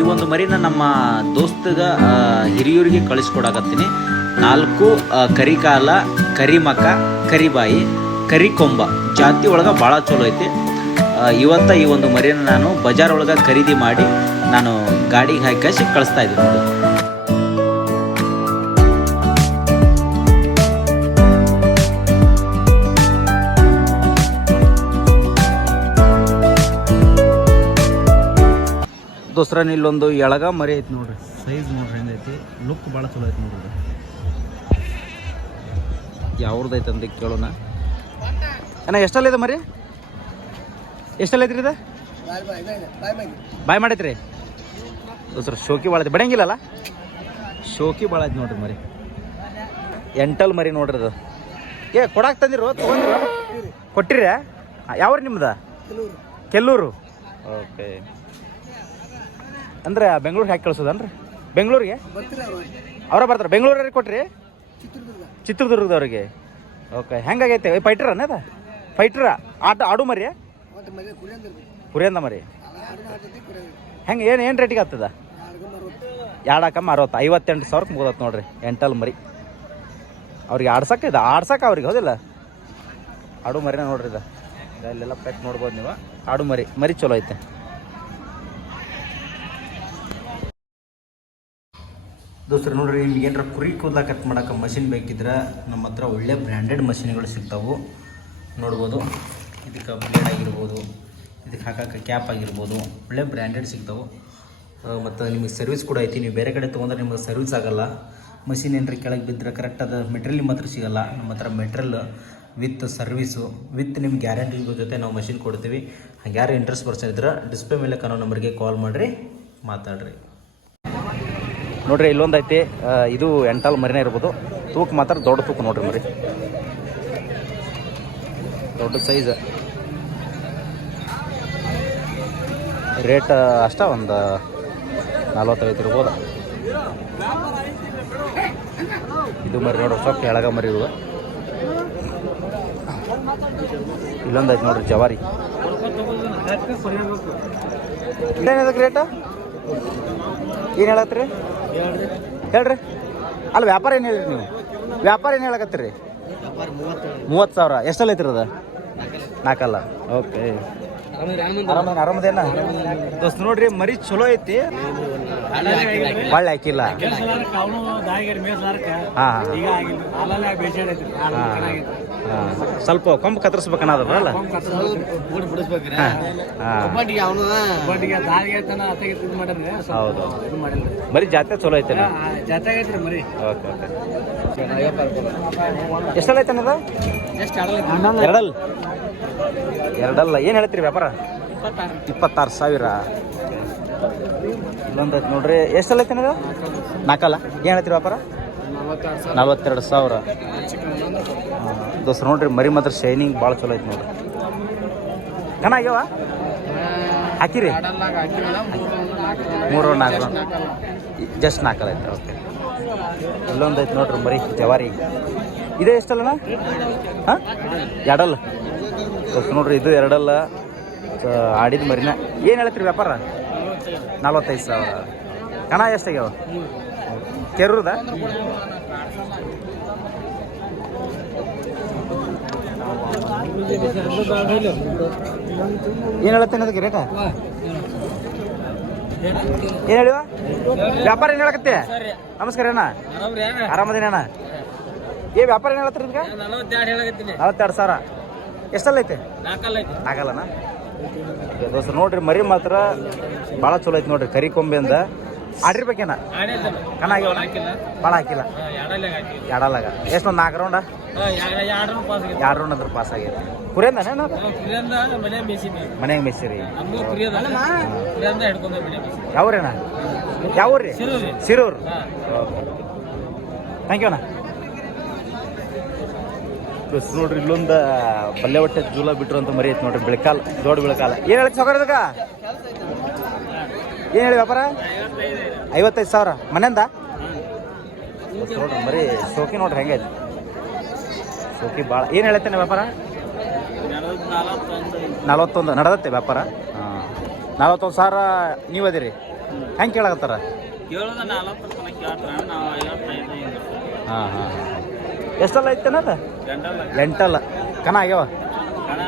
ಈ ಒಂದು ಮರಿನ ನಮ್ಮ ದೋಸ್ತಗ ಹಿರಿಯೂರಿಗೆ ಕಳಿಸ್ಕೊಡಕತ್ತೀನಿ. 4 ಕರಿಕಾಲ, ಕರಿಮಕ, ಕರಿಬಾಯಿ, ಕರಿಕೊಂಬ ಜಾತಿ ಒಳಗೆ ಭಾಳ ಚಲೋ ಐತಿ. ಇವತ್ತು ಈ ಒಂದು ಮರಿನ ನಾನು ಬಜಾರ್ ಒಳಗೆ ಖರೀದಿ ಮಾಡಿ ನಾನು ಗಾಡಿಗೆ ಹಾಕಿ ಕಳಿಸ್ತಾ ಇದ್ದೀನಿ ನೋಡಿ. ದೋಸ್ರನ ಇಲ್ಲೊಂದು ಎಳಗ ಮರಿ ಐತಿ ನೋಡ್ರಿ. ಸೈಜ್ ನೋಡ್ರಿ ಹೆಂಗೈತಿ, ಲುಕ್ ಭಾಳ ಚಲೋ ಐತಿ ನೋಡ್ರಿ. ಯಾವ್ರದ್ದು ಅಂತ ಕೇಳೋಣ. ಅಣ್ಣ ಎಷ್ಟಲ್ಲಿದೆ ಮರಿ? ಎಷ್ಟಲ್ಲೈತ್ರಿ ಇದು? ಬಾಯ್ ಮಾಡೈತ್ರಿ ದೋಸ್ರ. ಶೋಕಿ ಭಾಳ ಐತಿ, ಬಡಿಯಂಗಿಲ್ಲಲ್ಲ? ಶೋಕಿ ಭಾಳ ಐತಿ ನೋಡ್ರಿ ಮರಿ. ಎಂಟಲ್ ಮರಿ ನೋಡ್ರಿ ಅದು. ಕೊಡಾಕ್ ತಂದಿರು, ತೊಗೊಂಡ್ರು, ಕೊಟ್ಟಿರಿ? ಯಾವ್ರಿ ನಿಮ್ದು? ಕೆಲ್ಲೂರು. ಓಕೆ, ಅಂದ್ರೆ ಬೆಂಗ್ಳೂರಿಗೆ ಹಾಕಿ ಕಳ್ಸೋದನ್ರಿ? ಬೆಂಗ್ಳೂರಿಗೆ ಅವರ ಬರ್ತಾರೆ? ಬೆಂಗ್ಳೂರಿಗೆ ಕೊಟ್ರಿ? ಚಿತ್ರದುರ್ಗದವ್ರಿಗೆ. ಓಕೆ, ಹೆಂಗಾಗೈತೆ? ಫೈಟ್ರನ ಅದ? ಫೈಟ್ರ ಆಡು ಮರಿ? ಕುರಿಯಂದ ಮರಿ ಹೆಂಗೆ? ಏನು ರೇಟಿಗೆ ಆಗ್ತದ? 2 58,000 ಮುಗ್ದತ್ ನೋಡ್ರಿ ಎಂಟಲ್ ಮರಿ. ಅವ್ರಿಗೆ ಆಡ್ಸಕ್ಕೆ ಅವ್ರಿಗೆ ಹೌದಿಲ್ಲ? ಆಡು ಮರಿನ ನೋಡ್ರಿ ಇದು. ಅಲ್ಲೆಲ್ಲ ಪೆಟ್ ನೋಡ್ಬೋದು ನೀವು. ಆಡು ಮರಿ ಚಲೋ ಐತೆ. ದೋಸ್ತರು ನೋಡ್ರಿ, ನಿಮ್ಗೆ ಏನಾರ ಕುರಿ ಕೂದಲ ಕಟ್ ಮಾಡೋಕೆ ಮಷಿನ್ ಬೇಕಿದ್ರೆ ನಮ್ಮ ಹತ್ರ ಒಳ್ಳೆ ಬ್ರ್ಯಾಂಡೆಡ್ ಮಷಿನ್ಗಳು ಸಿಗ್ತಾವೆ ನೋಡ್ಬೋದು. ಇದಕ್ಕೆ ಬ್ಲೇಡ್ ಆಗಿರ್ಬೋದು, ಇದಕ್ಕೆ ಹಾಕೋಕ್ಕೆ ಕ್ಯಾಪ್ ಆಗಿರ್ಬೋದು, ಒಳ್ಳೆ ಬ್ರ್ಯಾಂಡೆಡ್ ಸಿಗ್ತಾವೆ. ಮತ್ತು ನಿಮಗೆ ಸರ್ವಿಸ್ ಕೂಡ ಐತಿ. ನೀವು ಬೇರೆ ಕಡೆ ತೊಗೊಂಡ್ರೆ ನಿಮಗೆ ಸರ್ವಿಸ್ ಆಗೋಲ್ಲ. ಮಷಿನ್ ಏನಾರ ಕೆಳಗೆ ಬಿದ್ದರೆ ಕರೆಕ್ಟ್ ಅದು ಮೆಟೀರಿಯಲ್ ನಿಮ್ಮ ಹತ್ರ ಸಿಗೋಲ್ಲ. ನಮ್ಮ ಹತ್ರ ಮೆಟ್ರಿಯಲ್ ವಿತ್ ಸರ್ವಿಸು ವಿತ್ ನಿಮ್ಮ ಗ್ಯಾರಂಟಿ ಜೊತೆ ನಾವು ಮಷಿನ್ ಕೊಡ್ತೀವಿ. ಹಾಗೆ ಯಾರು ಇಂಟ್ರೆಸ್ಟ್ ಪರ್ಸನ್ ಇದ್ರೆ ಡಿಸ್ಪ್ಲೇ ಮೇಲೆ ಕಾಣೋ ನಂಬರ್ಗೆ ಕಾಲ್ ಮಾಡಿರಿ, ಮಾತಾಡ್ರಿ. ನೋಡ್ರಿ ಇಲ್ಲೊಂದು ಐತಿ, ಇದು ಎಂಟಲ್ ಮರಿನೇ ಇರ್ಬೋದು. ತೂಕ ಮಾತ್ರ ದೊಡ್ಡ ತೂಕ ನೋಡ್ರಿ ಮರಿ, ದೊಡ್ಡ ಸೈಜ್. ರೇಟ್ ಅಷ್ಟ ಒಂದು 40-50 ಇರ್ಬೋದು. ಇದು ಮರಿ ನೋಡ್ರಿ, ಸ್ವಲ್ಪ ಎಳಗ ಮರಿ ಇವು. ಇಲ್ಲೊಂದು ಐತಿ ನೋಡ್ರಿ ಜವಾರಿ. ಏನದಕ್ಕೆ ರೇಟ? ಏನು ಹೇಳತ್ರಿ? ಹೇಳ್ರಿ. ಅಲ್ಲ ವ್ಯಾಪಾರ ಏನು ಹೇಳಿರಿ ನೀವು? ವ್ಯಾಪಾರ ಏನು ಹೇಳಕತ್ತೀರಿ? 30,000. ಎಷ್ಟಲ್ಲ ಐತಿರ ಅದು? 4. ಓಕೆ, ಆರಾಮದೇನ ದೋಸ್ತ? ನೋಡ್ರಿ ಮರಿ ಚಲೋ ಐತಿ, ಒಳ್ಳೆ ಹಾಕಿಲ್ಲ. ಸ್ವಲ್ಪ ಕೊಂಬ್ ಕತ್ತರಿಸ್ಬೇಕನ್ನೋದ್ರಲ್ಲ. ಹೌದು, ಮರಿ ಜಾತಿ ಚಲೋ ಐತೆ. Okay okay. ಎಷ್ಟಲ್ಲ ಐತನದ? ಎರಡಲ್ಲ. ಏನು ಹೇಳ್ತೀರಿ ವ್ಯಾಪಾರ? 26,000. ಇಲ್ಲೊಂದು ಐತೆ ನೋಡ್ರಿ. ಎಷ್ಟಲ್ಲ ಐತನದ? 4. ಏನು ಹೇಳ್ತೀರಿ ವ್ಯಾಪಾರ? 42,000. ದೋಸ್ತ ನೋಡ್ರಿ ಮರಿ ಮಾತ್ರ ಶೈನಿಂಗ್ ಭಾಳ ಚಲೋ ಐತೆ ನೋಡ್ರಿ. ಚೆನ್ನಾಗ್ಯಾವ? ಹಾಕಿರಿ? 3-4 ಜಸ್ಟ್ 4 ಐತೆ. ಓಕೆ. ಇಲ್ಲೊಂದು ಐತೆ ನೋಡ್ರಿ ಮರಿ ಜವಾರಿ. ಇದೇ ಎಷ್ಟಲ್ಲಣ್ಣ? ಹಾಂ, 2. ದೋಸ್ತ ನೋಡ್ರಿ ಇದು 2 ಆಡಿದ ಮರಿನ. ಏನು ಹೇಳ್ತೀರಿ ವ್ಯಾಪಾರ? 45,000. ಕಣ ಎಷ್ಟಾಗ್ಯಾವ? ಕೆರೂರದ? ಏನು ಹೇಳತ್ತೇನೆ ಅದಕ್ಕೆ ರೇಟ? ಏನು ಹೇಳಿವ ವ್ಯಾಪಾರ? ಏನು ಹೇಳಕತ್ತೆ? ನಮಸ್ಕಾರ ಅಣ್ಣ, ಆರಾಮದೇನ ಅಣ್ಣ? ವ್ಯಾಪಾರ ಏನು ಹೇಳತ್ತೀರಿ ಇದಕ್ಕೆ? 42,000. ಎಷ್ಟಲ್ಲ ಐತೆ? 4. ದೋಸ್ತ ನೋಡ್ರಿ ಮರಿ ಮಾತ್ರ ಭಾಳ ಚಲೋ ಐತಿ ನೋಡ್ರಿ. ಕರಿಕೊಂಬೆಂದ ಆಡಿರ್ಬೇಕೇನ? ಕಣ ಆಗ್ಯಾವ? ಭಾಳ ಹಾಕಿಲ್ಲ. 2 ಎಷ್ಟು? ಒಂದು 4 ರೌಂಡ? 2 ರೌಂಡ್ ಅಂದ್ರೆ ಪಾಸ್ ಆಗೈತೆ. ಕುರಿಯಂದನೇನು? ಮನೆಯಾಗ ಮೇಸಿರಿ. ಯಾವ್ರೇನ? ಯಾವ ರೀ? ಸಿರೂರು. ಥ್ಯಾಂಕ್ ಯು ಅಣ್ಣ. ನೋಡ್ರಿ ಇಲ್ಲೊಂದು ಪಲ್ಯ ಹೊಟ್ಟೆ ಜೂಲ ಬಿಟ್ರು ಅಂತ ಮರಿ ಐತೆ ನೋಡ್ರಿ. ಬೆಳಕಾಲ, ದೊಡ್ಡ ಬೆಳಕಾಲ. ಏನು ಹೇಳಿ ಸೌಕರ್ಯದಾಗ? ಏನು ಹೇಳಿ ವ್ಯಾಪಾರ? 55,000. ಮನೆಯಿಂದ ನೋಡ್ರಿ ಮರಿ ಶೋಕಿ ನೋಡ್ರಿ ಹೆಂಗೈತಿ ಶೋಕಿ ಭಾಳ. ಏನು ಹೇಳತ್ತೇನೆ ವ್ಯಾಪಾರ? 41 ನಡೆದತ್ತೆ ವ್ಯಾಪಾರ. 41,000 ನೀವು ಅದಿರಿ. ಹೆಂಗೆ ಕೇಳಾಕತ್ತಾರ? ಕೇಳೋದ 40 ತನಕ ಕೇಳ್ತಾರ, ನಾವು 55 ಹಿಂಗೆ. ಹಾಂ ಹಾಂ ಎಷ್ಟಲ್ಲ ಐತೆ ಅದು? ಗಂಟಲ್ಲ ಎಂಟಲ್ಲ ಕನ ಆಗ್ಯಾವ? ಹಣ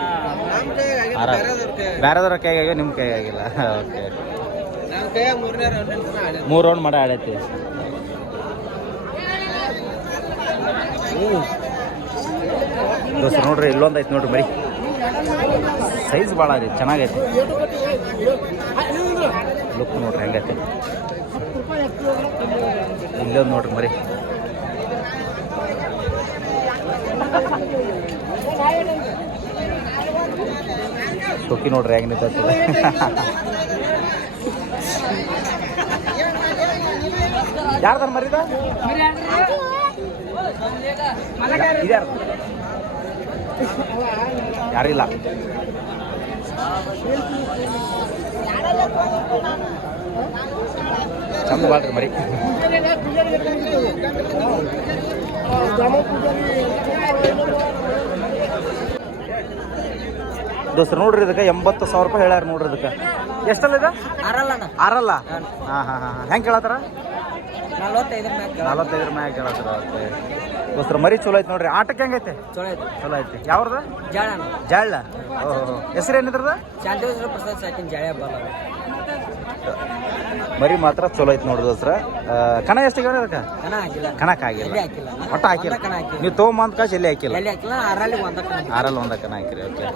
ಬೇರೆದವ್ರ ಕೈಗೆ ಆಗ್ಯಾವ, ನಿಮ್ಮ ಕೈಗೆ ಆಗಿಲ್ಲ. ಓಕೆ, ನಮ್ಮ ಕೈಯಾಗ 3 ರೌಂಡ್ ಮಾಡಿ ಆಡೈತಿ. ದೋಸ್ತರು ನೋಡ್ರಿ, ಇಲ್ಲೊಂದು ಐತಿ ನೋಡ್ರಿ ಮರಿ, ಸೈಜ್ ಭಾಳ ಐತಿ, ಚೆನ್ನಾಗೈತಿ. ಲುಕ್ ನೋಡ್ರಿ ಹೆಂಗೈತಿ. ಇಲ್ಲೊಂದು ನೋಡ್ರಿ ಮರಿ, ಟೊಕ್ಕಿ ನೋಡ್ರಿ ಹೆಂಗೆ ನಿಂತೈತದ. ಯಾರ್ದಾರ ಮರಿದ? ಇದ್ಯಾರು? ಯಾರಿಲ್ಲ. ಚಂದ ಬಾಳ್ರಿ ಮರಿ. ದೋಸ್ತರು ನೋಡ್ರಿ, ಇದಕ್ಕೆ 80,000 ರೂಪಾಯಿ ಹೇಳ್ಯಾರ ನೋಡ್ರಿ. ಇದಕ್ಕೆ ಎಷ್ಟಲ್ಲ ಇದು? ಆರಲ್ಲ. ಹಾಂ ಹಾಂ ಹಾಂ ಹೆಂಗೆ ಕೇಳತ್ತಾರ? 45 ಮ್ಯಾಗ ಕೇಳತ್ತಾರ. ಓಕೆ ದೋಸ್ತರು ಮರಿ ಚಲೋ ಐತಿ ನೋಡ್ರಿ. ಆಟಕ್ಕೆ ಹೆಂಗೈತೆ? ಚಲೋ ಐತಿ. ಯಾವ್ದು? ಜಾಳ. ಓಹೋ, ಹೆಸರು ಏನಿದ್ರದ? ಮರಿ ಮಾತ್ರ ಚಲೋ ಐತಿ ನೋಡ್ರಿ ದೋಸ್ರ. ಕಣ ಎಷ್ಟು ಅದಕ್ಕೆ? ಕಣಕ್ ಆಗಿಲ್ಲ, ಒಟ್ಟ ಹಾಕಿಲ್ಲ. ನೀವು ತೊಗೊಂಬಂದ ಕಾಸು ಎಲ್ಲಿ ಹಾಕಿಲ್ಲ? 6ರಲ್ಲಿ 1 ಕಣ ಹಾಕಿರಿ. ಓಕೆ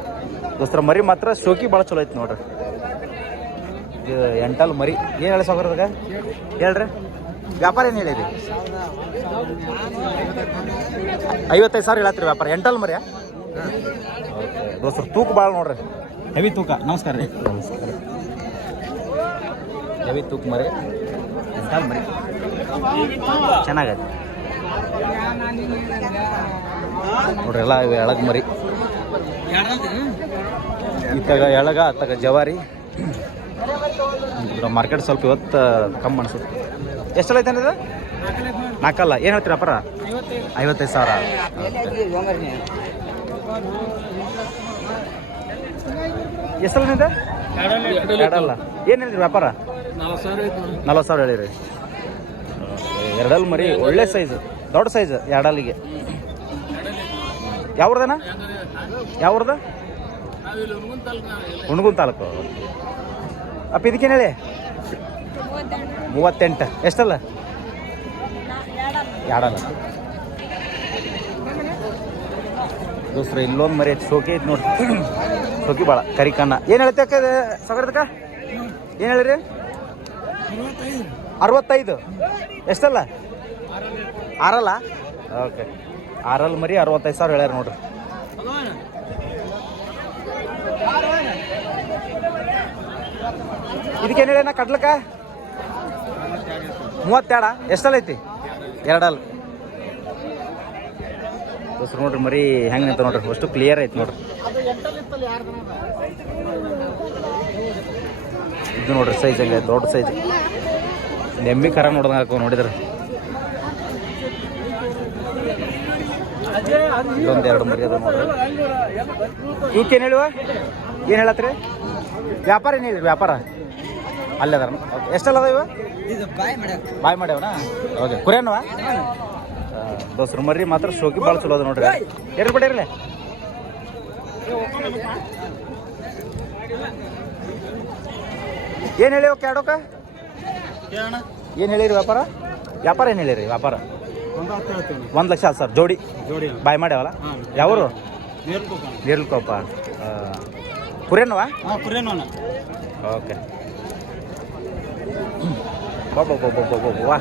ದೋಸ್ರ ಮರಿ ಮಾತ್ರ ಶೋಕಿ ಭಾಳ ಚಲೋ ಐತಿ ನೋಡ್ರಿ. ಇದು 8 ಮರಿ. ಏನು ಹೇಳಿ ಸಾಗರದಾಗ ಹೇಳ್ರಿ? ವ್ಯಾಪಾರ ಏನು ಹೇಳಿರಿ? 55,000 ಹೇಳತ್ರಿ ವ್ಯಾಪಾರ. 8 ಮರಿ. ಓಕೆ ದೋಸ್ತರು ತೂಕ ಭಾಳ ನೋಡ್ರಿ, ಹೆವಿ ತೂಕ. ನಮಸ್ಕಾರ ರೀ. ನಮಸ್ಕಾರ. ಹೆವಿ ತೂಕ ಮರಿ, 8 ಮರಿ ಚೆನ್ನಾಗೈತಿ ನೋಡ್ರಿ. ಎಲ್ಲ ಇವೆ ಎಳಗ್ ಮರಿ. ಇತ್ತಾಗ ಎಳಗ, ಅತ್ತಾಗ ಜವಾರಿ. ಮಾರ್ಕೆಟ್ ಸ್ವಲ್ಪ ಇವತ್ತು ಕಮ್ಮಿ ಅನ್ಸುತ್ತೆ. ಎಷ್ಟಲ್ಲ ಐತೆ ಇದು? 4 ಏನು ಹೇಳ್ತೀರಿ ವ್ಯಾಪಾರ? 55,000. ಎಷ್ಟಲ್ಲ ನಿಂದ? 2 ಏನು ಹೇಳ್ತೀರಿ ವ್ಯಾಪಾರ? 40,000 ಹೇಳಿರಿ. 2 ಮರಿ ಒಳ್ಳೆ ಸೈಜ್, ದೊಡ್ಡ ಸೈಜ್ 2 ಯಾವ್ರದನ? ಯಾವ್ರದ? ಹುಣಗುನ್ ತಾಲೂಕು. ಅಪ್ಪ ಇದಕ್ಕೇನು ಹೇಳಿ? 38. ಎಷ್ಟಲ್ಲ? 2 ದೋಸ್ರ ಇಲ್ಲೊಂದು ಮರಿ ಐತಿ, ಶೋಕಿ ಐತಿ ನೋಡ್ರಿ. ಶೋಕಿ ಭಾಳ ಕರಿ ಕಣ್ಣ. ಏನು ಹೇಳ್ತಕ್ಕ ಸಗರದಕ್ಕ? ಏನು ಹೇಳಿರಿ? 65. ಎಷ್ಟಲ್ಲ? 6ಲ್ಲ. ಓಕೆ 6 ಮರಿ 65,000 ಹೇಳ್ಯಾರ ನೋಡ್ರಿ. ಇದಕ್ಕೇನು ಹೇಳ ಕಟ್ಲಕ್ಕ? 32. ಎಷ್ಟಲ್ಲ ಐತಿ? 2 ದೋಸ್ರು ನೋಡ್ರಿ ಮರಿ ಹೆಂಗೆ ನಿಂತ ನೋಡ್ರಿ, ಅಷ್ಟು ಕ್ಲಿಯರ್ ಐತಿ ನೋಡ್ರಿ. ಇದು ನೋಡ್ರಿ ಸೈಜ್ ಹಂಗೆ ದೊಡ್ಡ ಸೈಜ್. ನೆಮ್ಮಿ ಕರ ನೋಡ್ದಂಗೆ ಹಾಕೋ ನೋಡಿದ್ರೆ. ಇಲ್ಲೊಂದು 2 ಮರಿ ಅದ ನೋಡ್ರಿ. ಇವಕ್ಕೇನು ಹೇಳುವ? ಏನು ಹೇಳತ್ರಿ? ವ್ಯಾಪಾರ ಏನು ಹೇಳಿರಿ? ವ್ಯಾಪಾರ ಅಲ್ಲೇ ಅದಾರ. ಓಕೆ ಎಷ್ಟಲ್ಲ ಅದ ಇವ? ಬಾಯ್ ಮಾಡ್ಯಾವನ? ಓಕೆ ಕುರಿಯನವ? ದೋಸ್ರು ಮರಿ ಮಾತ್ರ ಶೋಕಿ ಭಾಳ ಚಲೋ ಅದ ನೋಡ್ರಿ. ಇರ್ಲಿ ಬಿಡಿ ಇರಲಿ. ಏನು ಹೇಳಿವ ಕ್ಯಾಡೋಕ? ಏನು ಹೇಳಿರಿ ವ್ಯಾಪಾರ? ವ್ಯಾಪಾರ ಏನು ಹೇಳಿರಿ? ವ್ಯಾಪಾರ 1,10,000 ಜೋಡಿ. ಬಾಯ್ ಮಾಡ್ಯಾವಲ್ಲ? ಯಾವರು? ನೀರ್ಲಕೋಪ. ಕುರಿಯನವ? ಓಕೆ ವಾ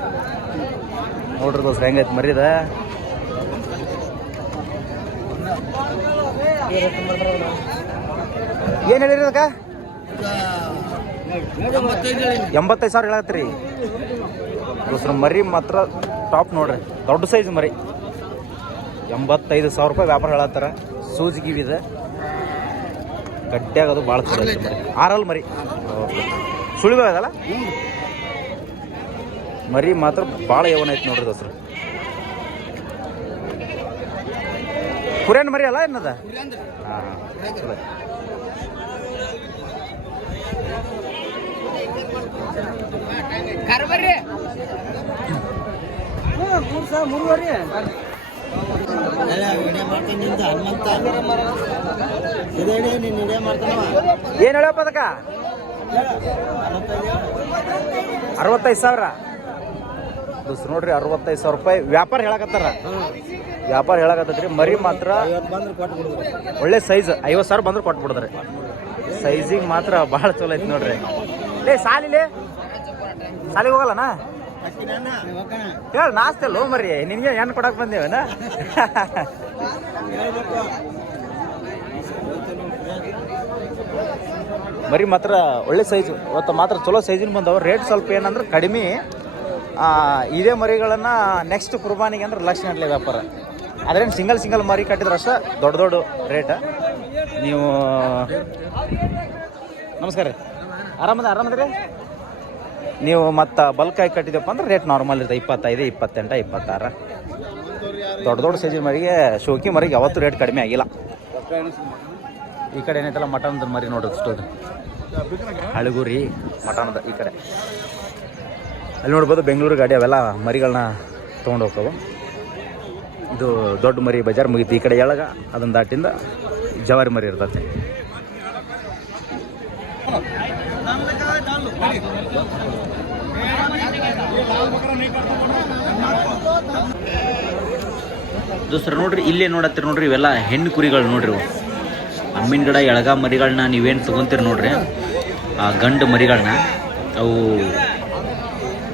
ನೋಡ್ರಿ ದೋಸ್ರ ಹೆಂಗೈತೆ ಮರಿದ. ಏನು ಹೇಳಿರಿ ಅದಕ್ಕೆ? 85,000 ಹೇಳತ್ರಿ ದೋಸ್ರ. ಮರಿ ಮಾತ್ರ ಟಾಪ್ ನೋಡ್ರಿ, ದೊಡ್ಡ ಸೈಜ್ ಮರಿ. 85,000 ರೂಪಾಯಿ ವ್ಯಾಪಾರ ಹೇಳತ್ತಾರ. ಸೂಜಿ ಗಿವಿದೆ, ಗಟ್ಟಿಯಾಗೋದು ಭಾಳ ಚಲೋ ಐತಿ ಮರಿ. 6 ಮರಿ. ಓಕೆ ಸುಳಿಗಳದಲ್ಲ ಮರಿ ಮಾತ್ರ ಭಾಳ ಯವನ ಐತಿ ನೋಡ್ರಿ ದೋಸ್ರ. ಕುರಿಯನ್ ಮರಿ ಅಲ್ಲ ಏನದ? ಹಾಂ ಚಲೋ ಏನು ಹೇಳಪ್ಪ ಅದಕ್ಕ 65,000 ದೋಸ್ತ್ ನೋಡ್ರಿ 65,000 ರೂಪಾಯಿ ವ್ಯಾಪಾರ ಹೇಳಕತ್ತೈತ್ರಿ. ಮರಿ ಮಾತ್ರ ಒಳ್ಳೆ ಸೈಜ್ 50,000 ಬಂದ್ರೆ ಕೊಟ್ಬಿಡ್ತಾರೆ. ಸೈಜಿಗೆ ಮಾತ್ರ ಭಾಳ ಚಲೋ ಐತಿ ನೋಡ್ರಿ. ಸಾಲಿಗೆ ಹೋಗಲ್ಲನಾ ಹೇಳ ನಾಸ್ತೆ ಲೋ ಮರಿ ನಿನ್ಗೆ ಏನು ಕೊಡಕ್ ಬಂದೇವನ ಮರಿ ಮಾತ್ರ ಒಳ್ಳೆ ಸೈಜು ಇವತ್ತು ಮಾತ್ರ ಚಲೋ ಸೈಜಿನ ಬಂದವ. ರೇಟ್ ಸ್ವಲ್ಪ ಏನಂದ್ರೆ ಕಡಿಮೆ. ಇದೇ ಮರಿಗಳನ್ನು ನೆಕ್ಸ್ಟ್ ಕುರ್ಬಾನಿಗೆ ಅಂದ್ರೆ ಲಕ್ಷ ಗಂಟಲೆ ವ್ಯಾಪಾರ. ಅದ್ರೇನು ಸಿಂಗಲ್ ಮರಿ ಕಟ್ಟಿದ್ರೆ ಅಷ್ಟೇ ದೊಡ್ಡ ರೇಟ್. ನೀವು ನಮಸ್ಕಾರ ರೀ, ಆರಾಮದ್ರಿ. ನೀವು ಮತ್ತು ಬಲ್ಕಾಗಿ ಕಟ್ಟಿದಪ್ಪ ಅಂದ್ರೆ ರೇಟ್ ನಾರ್ಮಲ್ ಇರುತ್ತೆ 25, 28, 26. ದೊಡ್ಡ ಸೈಜಿನ ಮರಿಗೆ ಶೋಕಿ ಮರಿಗೆ ಯಾವತ್ತೂ ರೇಟ್ ಕಡಿಮೆ ಆಗಿಲ್ಲ. ಈ ಕಡೆ ಏನೈತಲ್ಲ ಮಟನ್ದ ಮರಿ ನೋಡ್ರಿ ಅಷ್ಟು ಹಳಗುರಿ ಮಟನ್ದ ಈ ಕಡೆ ಅಲ್ಲಿ ನೋಡ್ಬೋದು. ಬೆಂಗಳೂರು ಗಾಡಿ ಅವೆಲ್ಲ ಮರಿಗಳನ್ನ ತೊಗೊಂಡು ಹೋಗ್ತಾವೆ. ಇದು ದೊಡ್ಡ ಮರಿ ಬಜಾರ್ ಮುಗೀತು. ಈ ಕಡೆ ಎಳಗ ಅದನ್ನ ದಾಟಿಂದ ಜವಾರಿ ಮರಿ ಇರ್ತೈತೆ. ದೋಸ್ತರು ನೋಡ್ರಿ, ಇಲ್ಲೇ ನೋಡತ್ತೀರಿ ನೋಡ್ರಿ, ಇವೆಲ್ಲ ಹೆಣ್ಣು ಕುರಿಗಳು ನೋಡ್ರಿ. ಅಮ್ಮಿನ ಗಿಡ ಎಳಗ ಮರಿಗಳನ್ನ ನೀವೇನು ತೊಗೊತೀರಿ ನೋಡ್ರಿ, ಆ ಗಂಡು ಮರಿಗಳನ್ನ ಅವು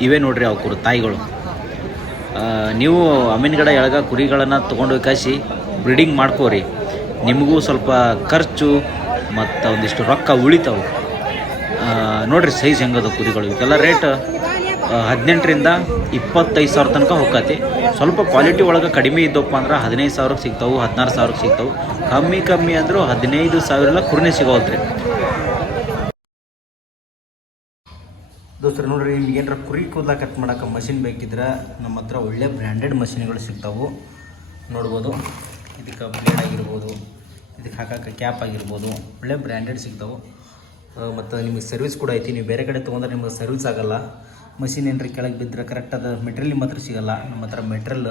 ಇವೇ ನೋಡ್ರಿ ಅವು ತಾಯಿಗಳು. ನೀವು ಅಮ್ಮಿನ ಗಿಡ ಎಳಗ ಕುರಿಗಳನ್ನು ತೊಗೊಂಡು ಕಾಸಿ ಬ್ರೀಡಿಂಗ್ ಮಾಡ್ಕೋರಿ. ನಿಮಗೂ ಸ್ವಲ್ಪ ಖರ್ಚು ಮತ್ತು ಒಂದಿಷ್ಟು ರೊಕ್ಕ ಉಳಿತಾವೆ ನೋಡ್ರಿ. ಸೈಜ್ ಹೆಂಗದ ಕುರಿಗಳು ಇವಕ್ಕೆಲ್ಲ ರೇಟ್ 18ರಿಂದ 25,000 ತನಕ ಹೋಗತಿ. ಸ್ವಲ್ಪ ಕ್ವಾಲಿಟಿ ಒಳಗೆ ಕಡಿಮೆ ಇದ್ದಪ್ಪ ಅಂದ್ರೆ 15,000ಕ್ಕೆ ಸಿಗ್ತಾವೆ, 16,000ಕ್ಕೆ ಸಿಗ್ತಾವೆ. ಕಮ್ಮಿ ಅಂದರೂ 15,000 ಕುರಿನೇ ಸಿಗೋಲ್ತ್ರಿ. ದೋಸ್ತರು ನೋಡ್ರಿ, ನಿಮ್ಗೆ ಏನಾರ ಕುರಿ ಕೂದಲ ಕಟ್ ಮಾಡೋಕೆ ಮಷಿನ್ ಬೇಕಿದ್ರೆ ನಮ್ಮ ಹತ್ರ ಒಳ್ಳೆ ಬ್ರ್ಯಾಂಡೆಡ್ ಮಷಿನ್ಗಳು ಸಿಗ್ತಾವೆ. ನೋಡ್ಬೋದು, ಇದಕ್ಕೆ ಬ್ಲೇಡ್ ಆಗಿರ್ಬೋದು, ಇದಕ್ಕೆ ಹಾಕೋಕೆ ಕ್ಯಾಪ್ ಆಗಿರ್ಬೋದು, ಒಳ್ಳೆ ಬ್ರ್ಯಾಂಡೆಡ್ ಸಿಗ್ತಾವೆ. ಮತ್ತು ನಿಮಗೆ ಸರ್ವಿಸ್ ಕೂಡ ಐತಿ. ನೀವು ಬೇರೆ ಕಡೆ ತೊಗೊಂಡ್ರೆ ನಿಮಗೆ ಸರ್ವಿಸ್ ಆಗೋಲ್ಲ. ಮಷಿನ್ ಏನ್ರಿ ಕೆಳಗೆ ಬಿದ್ದರೆ ಕರೆಕ್ಟಾದ ಮೆಟೀರಿಯಲ್ ಮಾತ್ರ ಸಿಗೋಲ್ಲ. ನಮ್ಮ ಹತ್ರ ಮೆಟೀರಿಯಲ್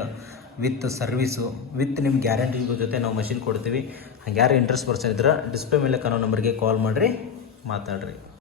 ವಿತ್ ಸರ್ವಿಸು ವಿತ್ ನಿಮ್ಮ ಗ್ಯಾರಂಟಿ ಜೊತೆ ನಾವು ಮಷಿನ್ ಕೊಡ್ತೀವಿ. ಹಾಗೆ ಯಾರು ಇಂಟ್ರೆಸ್ಟ್ ಪರ್ಸನ್ ಇದ್ರೆ ಡಿಸ್ಪ್ಲೇ ಮೇಲೆ ಕಾಣೋ ನಂಬರ್ಗೆ ಕಾಲ್ ಮಾಡಿರಿ, ಮಾತಾಡ್ರಿ.